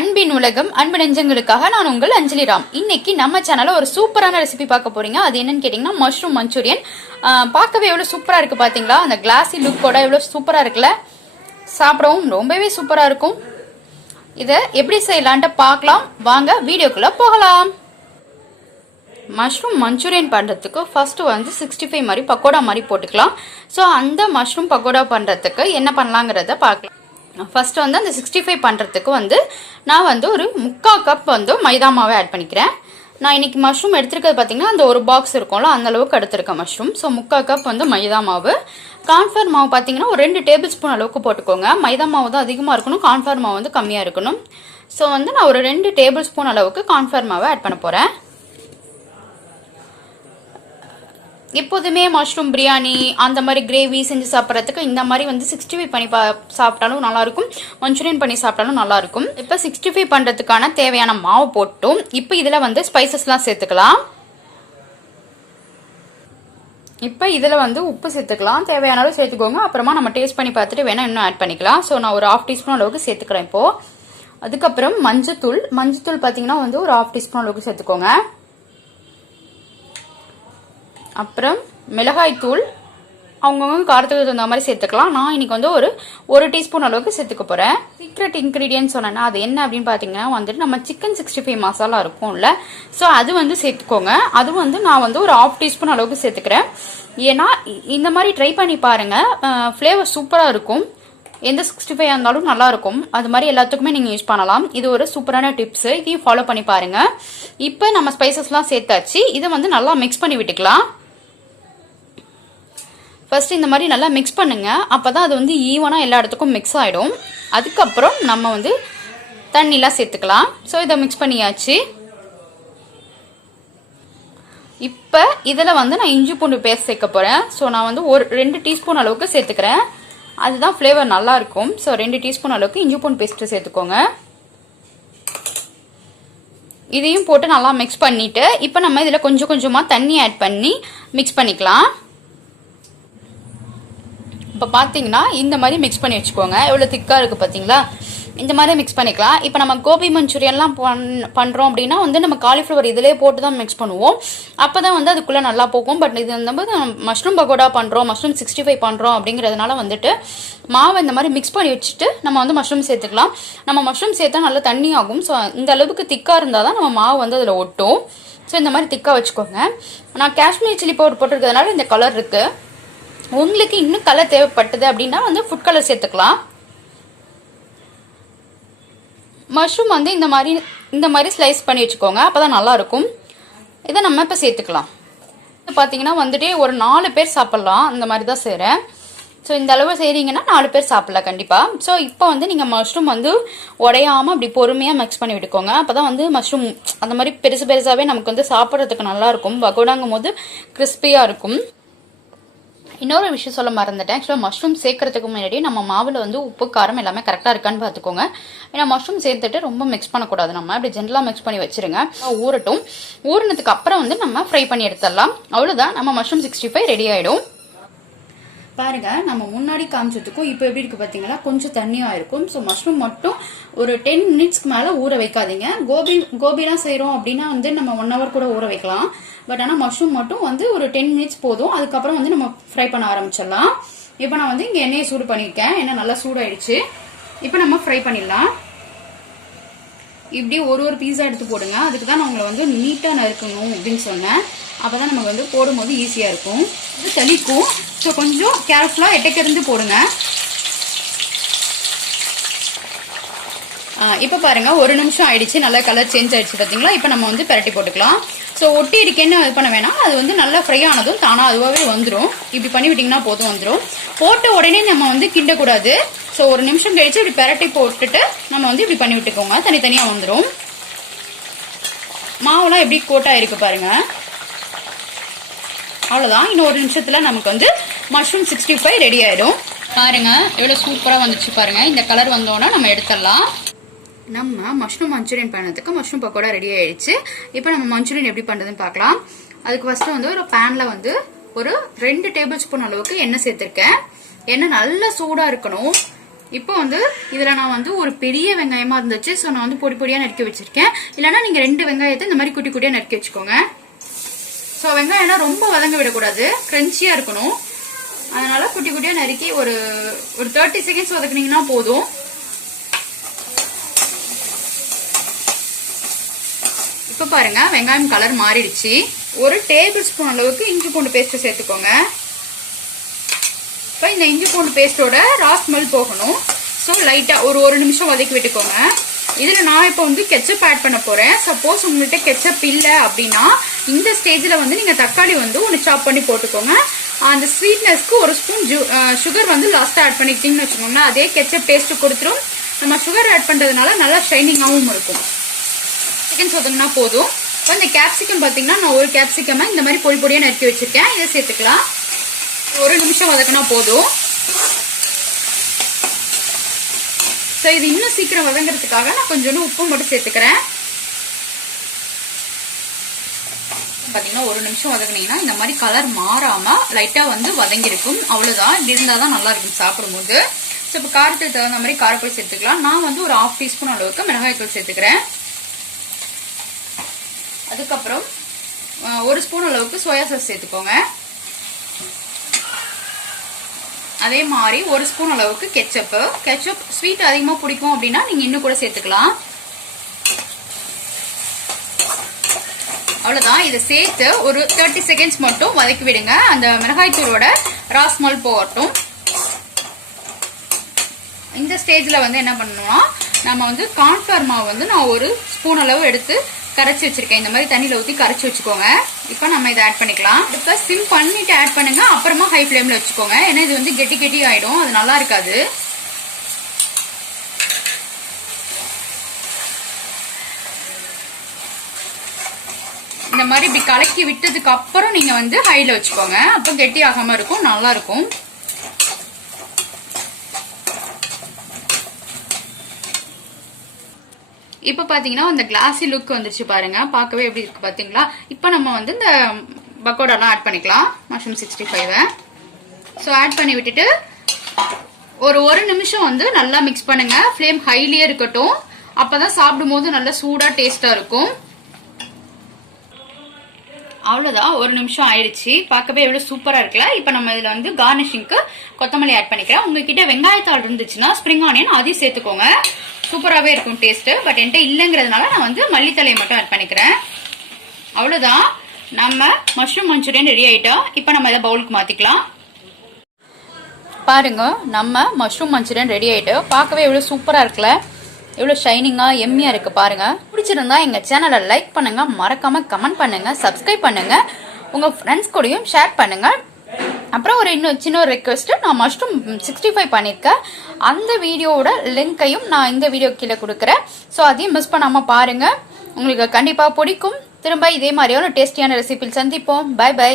அன்பின் உலகம் அன்பு நெஞ்சங்களுக்காக நான் உங்கள் அஞ்சலி ராம். இன்னைக்கு நம்ம சேனல்ல ஒரு சூப்பரான ரெசிபி பார்க்க போறீங்க. அது என்னன்னு கேட்டீங்கன்னா மஷ்ரூம் மஞ்சூரியன். பார்க்கவே எவ்வளவு சூப்பரா இருக்கு பாத்தீங்களா? அந்த கிளாஸி லுக்கோட எவ்வளவு சூப்பரா இருக்குல்ல. சாப்பிடவும் ரொம்பவே சூப்பரா இருக்கும். இதை எப்படி செய்யலான்ட்டு பார்க்கலாம் வாங்க, வீடியோக்குள்ள போகலாம். மஷ்ரூம் மஞ்சூரியன் பண்ணுறதுக்கு ஃபர்ஸ்ட் வந்து 65 மாதிரி பக்கோடா மாதிரி போட்டுக்கலாம். ஸோ அந்த மஷ்ரூம் பக்கோடா பண்ணுறதுக்கு என்ன பண்ணலாங்கிறத பார்க்கலாம். ஃபர்ஸ்ட் வந்து அந்த 65 பண்ணுறதுக்கு வந்து நான் வந்து ஒரு 3/4 கப் வந்து மைதா மாவை ஆட் பண்ணிக்கிறேன். நான் இன்னைக்கு மஷ்ரூம் எடுத்துருக்கிறது பார்த்தீங்கன்னா அந்த ஒரு பாக்ஸ் இருக்கும்ல அந்த அளவுக்கு எடுத்துருக்கேன் மஷ்ரூம். ஸோ 3/4 கப் வந்து மைதா மாவு. கார்ன்ஃப்ளவர் மாவு பார்த்தீங்கன்னா ஒரு 2 டேபிள் ஸ்பூன் அளவுக்கு போட்டுக்கோங்க. மைதா மாவு தான் அதிகமாக இருக்கணும், கார்ன்ஃப்ளவர் மாவு வந்து கம்மியாக இருக்கணும். ஸோ வந்து நான் ஒரு 2 டேபிள் ஸ்பூன் அளவுக்கு கார்ன்ஃப்ளவர் மாவை ஆட் பண்ண போகிறேன். எப்போதுமே மஷ்ரூம் பிரியாணி அந்த மாதிரி கிரேவி செஞ்சு சாப்பிட்றதுக்கு இந்த மாதிரி வந்து 65 பண்ணி சாப்பிட்டாலும் நல்லாயிருக்கும், மஞ்சூரியன் பண்ணி சாப்பிட்டாலும் நல்லாயிருக்கும். இப்போ 65 பண்ணுறதுக்கான தேவையான மாவு போட்டும் இப்போ இதில் வந்து ஸ்பைசஸ்லாம் சேர்த்துக்கலாம். இப்போ இதில் வந்து உப்பு சேர்த்துக்கலாம், தேவையான அளவு சேர்த்துக்கோங்க. அப்புறமா நம்ம டேஸ்ட் பண்ணி பார்த்துட்டு வேணால் இன்னும் ஆட் பண்ணிக்கலாம். ஸோ நான் ஒரு 1/2 டீஸ்பூன் அளவுக்கு சேர்த்துக்கிறேன் இப்போது. அதுக்கப்புறம் மஞ்சத்தூள் பார்த்தீங்கன்னா வந்து ஒரு 1/2 டீஸ்பூன் அளவுக்கு சேர்த்துக்கோங்க. அப்புறம் மிளகாய் தூள் அவங்கவுங்க காரத்துக்கு தகுந்த மாதிரி சேர்த்துக்கலாம். நான் இன்னைக்கு வந்து ஒரு டீஸ்பூன் அளவுக்கு சேர்த்துக்க போகிறேன். சீக்ரெட் இன்க்ரீடியன்ட் சொன்னேன்னா அது என்ன அப்படின்னு பார்த்தீங்கன்னா வந்துட்டு நம்ம சிக்கன் 65 மசாலா இருக்கும்ல, ஸோ அது வந்து சேர்த்துக்கோங்க. அது வந்து நான் வந்து ஒரு 1/2 டீஸ்பூன் அளவுக்கு சேர்த்துக்கிறேன். ஏன்னா இந்த மாதிரி ட்ரை பண்ணி பாருங்கள், ஃப்ளேவர் சூப்பராக இருக்கும். எந்த 65 இருந்தாலும் நல்லா இருக்கும். அது மாதிரி எல்லாத்துக்குமே நீங்கள் யூஸ் பண்ணலாம். இது ஒரு சூப்பரான டிப்ஸு, இதையும் ஃபாலோ பண்ணி பாருங்கள். இப்போ நம்ம ஸ்பைசஸ்லாம் சேர்த்தாச்சு. இதை வந்து நல்லா மிக்ஸ் பண்ணி விட்டுக்கலாம். ஃபர்ஸ்ட் இந்த மாதிரி நல்லா மிக்ஸ் பண்ணுங்க, அப்பதான் அது வந்து ஈவனாக எல்லா இடத்துக்கும் மிக்ஸ் ஆகிடும். அதுக்கப்புறம் நம்ம வந்து தண்ணிலாம் சேர்த்துக்கலாம். ஸோ இதை மிக்ஸ் பண்ணியாச்சு. இப்போ இதில் வந்து நான் இஞ்சி பூண்டு பேஸ்ட் சேர்க்க போகிறேன். ஸோ நான் வந்து ஒரு 2 டீஸ்பூன் அளவுக்கு சேர்த்துக்கிறேன். அதுதான் ஃப்ளேவர் நல்லா இருக்கும். ஸோ 2 டீஸ்பூன் அளவுக்கு இஞ்சி பூண்டு பேஸ்ட்டு சேர்த்துக்கோங்க. இதையும் போட்டு நல்லா மிக்ஸ் பண்ணிட்டு இப்போ நம்ம இதில் கொஞ்சம் கொஞ்சமாக தண்ணி ஆட் பண்ணி மிக்ஸ் பண்ணிக்கலாம். இப்போ பார்த்தீங்கன்னா இந்த மாதிரி மிக்ஸ் பண்ணி வச்சுக்கோங்க. எவ்வளோ திக்காக இருக்குது பார்த்தீங்களா? இந்த மாதிரி மிக்ஸ் பண்ணிக்கலாம். இப்போ நம்ம கோபி மஞ்சூரியன்லாம் பண்ணுறோம் அப்படின்னா வந்து நம்ம காலிஃப்ளவர் இதிலே போட்டு தான் மிக்ஸ் பண்ணுவோம். அப்போ தான் வந்து அதுக்குள்ளே நல்லா போகும். பட் இது வந்து மஷ்ரூம் பகோடா பண்ணுறோம், மஷ்ரூம் 65 பண்ணுறோம் அப்படிங்கிறதுனால வந்துட்டு மாவை இந்த மாதிரி மிக்ஸ் பண்ணி வச்சுட்டு நம்ம வந்து மஷ்ரூம் சேர்த்துக்கலாம். நம்ம மஷ்ரூம் சேர்த்தா நல்லா தண்ணி ஆகும். ஸோ இந்த அளவுக்கு திக்காக இருந்தால் தான் நம்ம மாவு வந்து அதில் ஒட்டும். ஸோ இந்த மாதிரி திக்காக வச்சுக்கோங்க. நான் காஷ்மீர் சில்லி பவுடர் போட்டிருக்கிறதுனால இந்த கலர் இருக்குது. உங்களுக்கு இன்னும் கலர் தேவைப்பட்டது அப்படின்னா வந்து ஃபுட் கலர் சேர்த்துக்கலாம். மஷ்ரூம் வந்து இந்த மாதிரி ஸ்லைஸ் பண்ணி வச்சுக்கோங்க, அப்போதான் நல்லா இருக்கும். இதை நம்ம இப்போ சேர்த்துக்கலாம். பார்த்தீங்கன்னா வந்துட்டு ஒரு 4 பேர் சாப்பிட்லாம், அந்த மாதிரி தான் செய்கிறேன். ஸோ இந்த அளவு செய்கிறீங்கன்னா 4 பேர் சாப்பிட்லாம் கண்டிப்பாக. ஸோ இப்போ வந்து நீங்கள் மஷ்ரூம் வந்து உடையாமல் அப்படி பொறுமையாக மிக்ஸ் பண்ணி விட்டுக்கோங்க. அப்போ தான் வந்து மஷ்ரூம் அந்த மாதிரி பெருசாகவே நமக்கு வந்து சாப்பிட்றதுக்கு நல்லாயிருக்கும். பகோடாங்கும் போது கிறிஸ்பியாக இருக்கும். இன்னொரு விஷயம் சொல்ல மறந்துட்டேன். ஆக்சுவலாக மஷ்ரூம் சேர்க்கறதுக்கு முன்னாடி நம்ம மாவில் வந்து உப்பு காரம் எல்லாமே கரெக்டாக இருக்கான்னு பார்த்துக்கோங்க. ஏன்னா மஷ்ரூம் சேர்த்துட்டு ரொம்ப மிக்ஸ் பண்ணக்கூடாது. நம்ம அப்படி ஜென்ரலாக மிக்ஸ் பண்ணி வச்சுருங்க. ஊறட்டும். ஊறினதுக்கு அப்புறம் வந்து நம்ம ஃப்ரை பண்ணி எடுத்துடலாம். அவ்வளோதான், நம்ம மஷ்ரூம் 65 ரெடி ஆகிடும். பாருங்க, நம்ம முன்னாடி காமிச்சதுக்கும் இப்போ எப்படி இருக்கு பார்த்தீங்களா? கொஞ்சம் தண்ணியாக இருக்கும். ஸோ மஷ்ரூம் மட்டும் ஒரு 10 மினிட்ஸ்க்கு மேலே ஊற வைக்காதீங்க. கோபிலாம் செய்கிறோம் அப்படின்னா வந்து நம்ம 1 hour கூட ஊற வைக்கலாம். பட் ஆனால் மஷ்ரூம் மட்டும் வந்து ஒரு 10 மினிட்ஸ் போதும். அதுக்கப்புறம் வந்து நம்ம ஃப்ரை பண்ண ஆரம்பிச்சிடலாம். இப்போ நான் வந்து இங்கே எண்ணெயை சூடு பண்ணியிருக்கேன். எண்ணெய் நல்லா சூடாயிடுச்சு. இப்போ நம்ம ஃப்ரை பண்ணிடலாம். இப்படி ஒரு பீஸா எடுத்து போடுங்க. அதுக்கு தான் நான் உங்களை வந்து நீட்டாக நறுக்கணும் அப்படின்னு சொன்னேன். அப்போ தான் நமக்கு வந்து போடும்போது ஈஸியாக இருக்கும். இது தெளிக்கும். ஸோ கொஞ்சம் கேர்ஃபுல்லாக எட்டக்கிருந்து போடுங்க. இப்போ பாருங்க, 1 நிமிஷம் ஆயிடுச்சு. நல்லா கலர் சேஞ்ச் ஆயிடுச்சு பார்த்தீங்களா? இப்போ நம்ம வந்து பரட்டி போட்டுக்கலாம். ஸோ ஒட்டி இருக்கேன்னு இது பண்ண வேணாம். அது வந்து நல்லா ஃப்ரை ஆனதும் தானாக அதுவாகவே வந்துடும். இப்படி பண்ணி விட்டிங்கன்னா போதும், வந்துடும். போட்ட உடனே நம்ம வந்து கிண்டக்கூடாது. ஸோ 1 நிமிஷம் கழிச்சு இப்படி பரட்டி போட்டுட்டு நம்ம வந்து இப்படி பண்ணி விட்டுக்கோங்க. தனித்தனியாக வந்துடும். மாவுலாம் எப்படி கோட்டாக இருக்கு பாருங்க. அவ்வளோதான். இன்னும் 1 நிமிஷத்தில் நமக்கு வந்து மஷ்ரூம் 65 ரெடி ஆகிடும். பாருங்க எவ்வளோ சூப்பராக வந்துச்சு பாருங்க. இந்த கலர் வந்தோன்னா நம்ம எடுத்துடலாம். நம்ம மஷ்ரூம் மஞ்சூரியன் பண்ணதுக்கு மஷ்ரூம் பக்கோடா ரெடி ஆயிடுச்சு. இப்போ நம்ம மஞ்சூரியன் எப்படி பண்ணுறதுன்னு பார்க்கலாம். அதுக்கு ஃபர்ஸ்ட் வந்து ஒரு பேனில் வந்து ஒரு 2 டேபிள் ஸ்பூன் அளவுக்கு எண்ணெய் சேர்த்துருக்கேன். எண்ணெய் நல்லா சூடாக இருக்கணும். இப்போ வந்து இதில் நான் வந்து ஒரு பெரிய வெங்காயமாக இருந்துச்சு. ஸோ நான் வந்து பொடி பொடியாக நறுக்கி வச்சிருக்கேன். இல்லைன்னா நீங்கள் 2 வெங்காயத்தை இந்த மாதிரி குட்டி குட்டியாக நறுக்கி வச்சுக்கோங்க. ஸோ வெங்காயம்னா ரொம்ப வதங்க விடக்கூடாது, கிரன்ச்சியாக இருக்கணும். அதனால குட்டி குட்டியாக நறுக்கி ஒரு 30 செகண்ட்ஸ் வதக்குனீங்கன்னா போதும். இப்போ பாருங்க வெங்காயம் கலர் மாறிடுச்சு. ஒரு டேபிள் ஸ்பூன் அளவுக்கு இஞ்சி பூண்டு பேஸ்ட் சேர்த்துக்கோங்க. இப்போ இந்த இஞ்சி பூண்டு பேஸ்டோட ரா ஸ்மெல் போகணும். ஸோ லைட்டாக ஒரு நிமிஷம் வதக்கி விட்டுக்கோங்க. இதில் நான் இப்போ வந்து கெச்சப் ஆட் பண்ண போகிறேன். சப்போஸ் உங்கள்கிட்ட கெச்சப் இல்லை அப்படின்னா இந்த ஸ்டேஜில் வந்து நீங்கள் தக்காளி வந்து ஒன்று சாப் பண்ணி போட்டுக்கோங்க. அந்த ஸ்வீட்னஸ்க்கு ஒரு ஸ்பூன் சுகர் வந்து லாஸ்ட்டாக ஆட் பண்ணிக்கிட்டிங்கன்னு வச்சுக்கோங்களேன். அதே கெச்சப் டேஸ்ட்டு கொடுத்துரும். நம்ம சுகர் ஆட் பண்ணுறதுனால நல்லா ஷைனிங்காகவும் இருக்கும். செகண்ட்ஸ் வதங்கினா போதும். இப்போ இந்த கேப்சிகம் பார்த்தீங்கன்னா நான் ஒரு கேப்சிகமை இந்த மாதிரி பொடி பொடியாக நறுக்கி வச்சுருக்கேன். இதை சேர்த்துக்கலாம். 1 நிமிஷம் வதக்கினா போதும். ஸோ இது இன்னும் சீக்கிரம் வதங்கிறதுக்காக நான் கொஞ்சோண்டு உப்பு மட்டும் சேர்த்துக்கிறேன். பார்த்தீங்கன்னா 1 நிமிஷம் வதக்குனீங்கன்னா இந்த மாதிரி கலர் மாறாமல் லைட்டாக வந்து வதங்கியிருக்கும். அவ்வளோதான். இப்படி இருந்தால் தான் நல்லா இருக்கும் சாப்பிடும்போது. ஸோ இப்போ காரத்துக்கு தகுந்த மாதிரி காரப்பொடி சேர்த்துக்கலாம். நான் வந்து ஒரு 1/2 டீஸ்பூன் அளவுக்கு மிளகாய்த்தூள் சேர்த்துக்கிறேன். அதுக்கப்புறம் 1 ஸ்பூன் அளவுக்கு சோயா சாஸ் சேர்த்துக்கோங்க. அதே மாதிரி 1 ஸ்பூன் அளவுக்கு கெச்சப் ஸ்வீட் அதிகமாக பிடிக்கும் அப்படின்னா நீங்கள் இன்னும் கூட சேர்த்துக்கலாம். அவ்வளோதான். இதை சேர்த்து ஒரு 30 செகண்ட்ஸ் மட்டும் வதக்கி விடுங்க. அந்த மிளகாய்த்தூளோட ரா ஸ்மெல் போகட்டும். இந்த ஸ்டேஜில் வந்து என்ன பண்ணணும்னா நம்ம வந்து கார்ன்ஃப்ளவர் மாவு வந்து நான் 1 ஸ்பூன் அளவு எடுத்து கரைச்சி வச்சிருக்கேன். இந்த மாதிரி தண்ணியில் ஊற்றி கரைச்சி வச்சுக்கோங்க. இப்போ நம்ம இதை ஆட் பண்ணிக்கலாம். இப்போ சிம் பண்ணிட்டு ஆட் பண்ணுங்க. அப்புறமா ஹை ஃப்ளேமில் வச்சுக்கோங்க. ஏன்னா இது வந்து கெட்டி ஆகிடும், அது நல்லா இருக்காது. இந்த மாதிரி இப்படி கலக்கி விட்டதுக்கு அப்புறம் நீங்க வந்து ஹைல வச்சுக்கோங்க. அப்போ கெட்டி ஆகாம இருக்கும், நல்லா இருக்கும். இப்போ பாத்தீங்கன்னா அந்த கிளாஸி லுக் வந்துருச்சு பாருங்க. பார்க்கவே எப்படி இருக்கு பாத்தீங்களா? இப்போ நம்ம வந்து இந்த பக்கோடாலாம் ஆட் பண்ணிக்கலாம். மஷ்ரூம் 65 ஸோ ஆட் பண்ணி விட்டுட்டு ஒரு நிமிஷம் வந்து நல்லா மிக்ஸ் பண்ணுங்க. ஃப்ளேம் ஹைலியே இருக்கட்டும். அப்பதான் சாப்பிடும் போது நல்லா சூடா டேஸ்டா இருக்கும். அவ்வளோதான். 1 நிமிஷம் ஆயிடுச்சு. பார்க்கவே எவ்வளோ சூப்பராக இருக்குல்ல. இப்போ நம்ம இதில் வந்து கார்னிஷிங்க்கு கொத்தமல்லி ஆட் பண்ணிக்கிறேன். உங்ககிட்ட வெங்காயத்தாள் இருந்துச்சுன்னா ஸ்ப்ரிங் ஆனியன் அதையும் சேர்த்துக்கோங்க. சூப்பராகவே இருக்கும் டேஸ்ட்டு. பட் என்கிட்ட இல்லைங்கிறதுனால நான் வந்து மல்லித்தலையை மட்டும் ஆட் பண்ணிக்கிறேன். அவ்வளோதான். நம்ம மஷ்ரூம் மஞ்சூரியன் ரெடி ஆகிட்டா. இப்போ நம்ம இதை பவுலுக்கு மாற்றிக்கலாம். பாருங்க, நம்ம மஷ்ரூம் மஞ்சூரியன் ரெடி ஆகிட்டு. பார்க்கவே எவ்வளோ சூப்பராக இருக்குல்ல, எவ்வளோ ஷைனிங்காக எம்மியாக இருக்குது பாருங்கள். பிடிச்சிருந்தா எங்கள் சேனலை லைக் பண்ணுங்கள், மறக்காமல் கமெண்ட் பண்ணுங்கள், சப்ஸ்கிரைப் பண்ணுங்கள், உங்கள் ஃப்ரெண்ட்ஸ் கூடயும் ஷேர் பண்ணுங்கள். அப்புறம் இன்னும் சின்ன ஒரு ரெக்வெஸ்ட்டு, நான் மஷ்ரூம் 65 பண்ணியிருக்கேன். அந்த வீடியோவோட லிங்க்கையும் நான் இந்த வீடியோ கீழே கொடுக்குறேன். ஸோ அதையும் மிஸ் பண்ணாமல் பாருங்கள். உங்களுக்கு கண்டிப்பாக பிடிக்கும். திரும்ப இதே மாதிரியான டேஸ்டியான ரெசிபியில் சந்திப்போம். Bye by.